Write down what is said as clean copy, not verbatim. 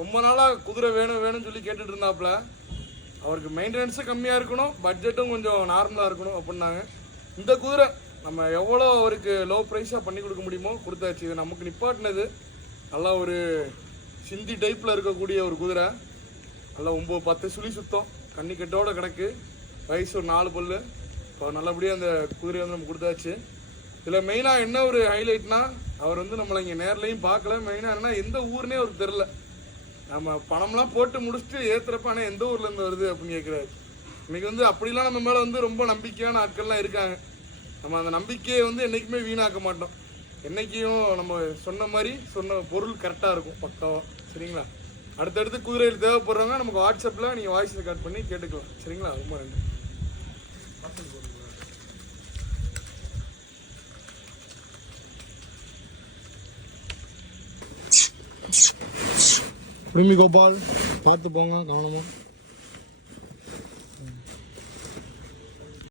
ரொம்ப நாளாக குதிரை வேணும்னு சொல்லி கேட்டுட்டு இருந்தாப்புல. அவருக்கு மெயின்டெனன்ஸும் கம்மியாக இருக்கணும், பட்ஜெட்டும் கொஞ்சம் நார்மலாக இருக்கணும் அப்படின்னாங்க. இந்த குதிரை நம்ம எவ்வளோ அவருக்கு லோ ப்ரைஸாக பண்ணி கொடுக்க முடியுமோ கொடுத்தாச்சு. இது நமக்கு நிப்பாட்டினது நல்லா ஒரு சிந்தி டைப்பில் இருக்கக்கூடிய ஒரு குதிரை. நல்லா 9-10 சுழி சுத்தம், கன்னிக்கட்டோட கிடக்கு, வயசு ஒரு 4 பல்லு. இப்போ நல்லபடியாக அந்த குதிரையை வந்து நம்ம கொடுத்தாச்சு. இதில் மெயினாக என்ன ஒரு ஹைலைட்னா, அவர் வந்து நம்மளை இங்கே நேர்லையும் பார்க்கல. மெயினாக என்னன்னா எந்த ஊருன்னே அவருக்கு தெரில. நம்ம பணம்லாம் போட்டு முடிச்சுட்டு ஏற்றுறப்ப ஆனால் எந்த ஊர்லேருந்து வருது அப்படின்னு கேட்குறாரு. இன்றைக்கி வந்து அப்படிலாம் நம்ம மேலே வந்து ரொம்ப நம்பிக்கையான ஆட்கள்லாம் இருக்காங்க. நம்ம அந்த நம்பிக்கையை வந்து என்றைக்குமே வீணாக்க மாட்டோம். என்றைக்கும் நம்ம சொன்ன மாதிரி சொன்ன பொருள் கரெக்டாக இருக்கும் பக்காவாக. சரிங்களா? அடுத்தடுத்து குதிரையில் தேவைப்படுறவங்க நமக்கு வாட்ஸ்அப்பில் நீங்கள் வாய்ஸ் ரெக்கார்ட் பண்ணி கேட்டுக்கலாம். சரிங்களா? ரொம்ப நன்றி. கோபால் பார்த்து போங்க, கவனமாக.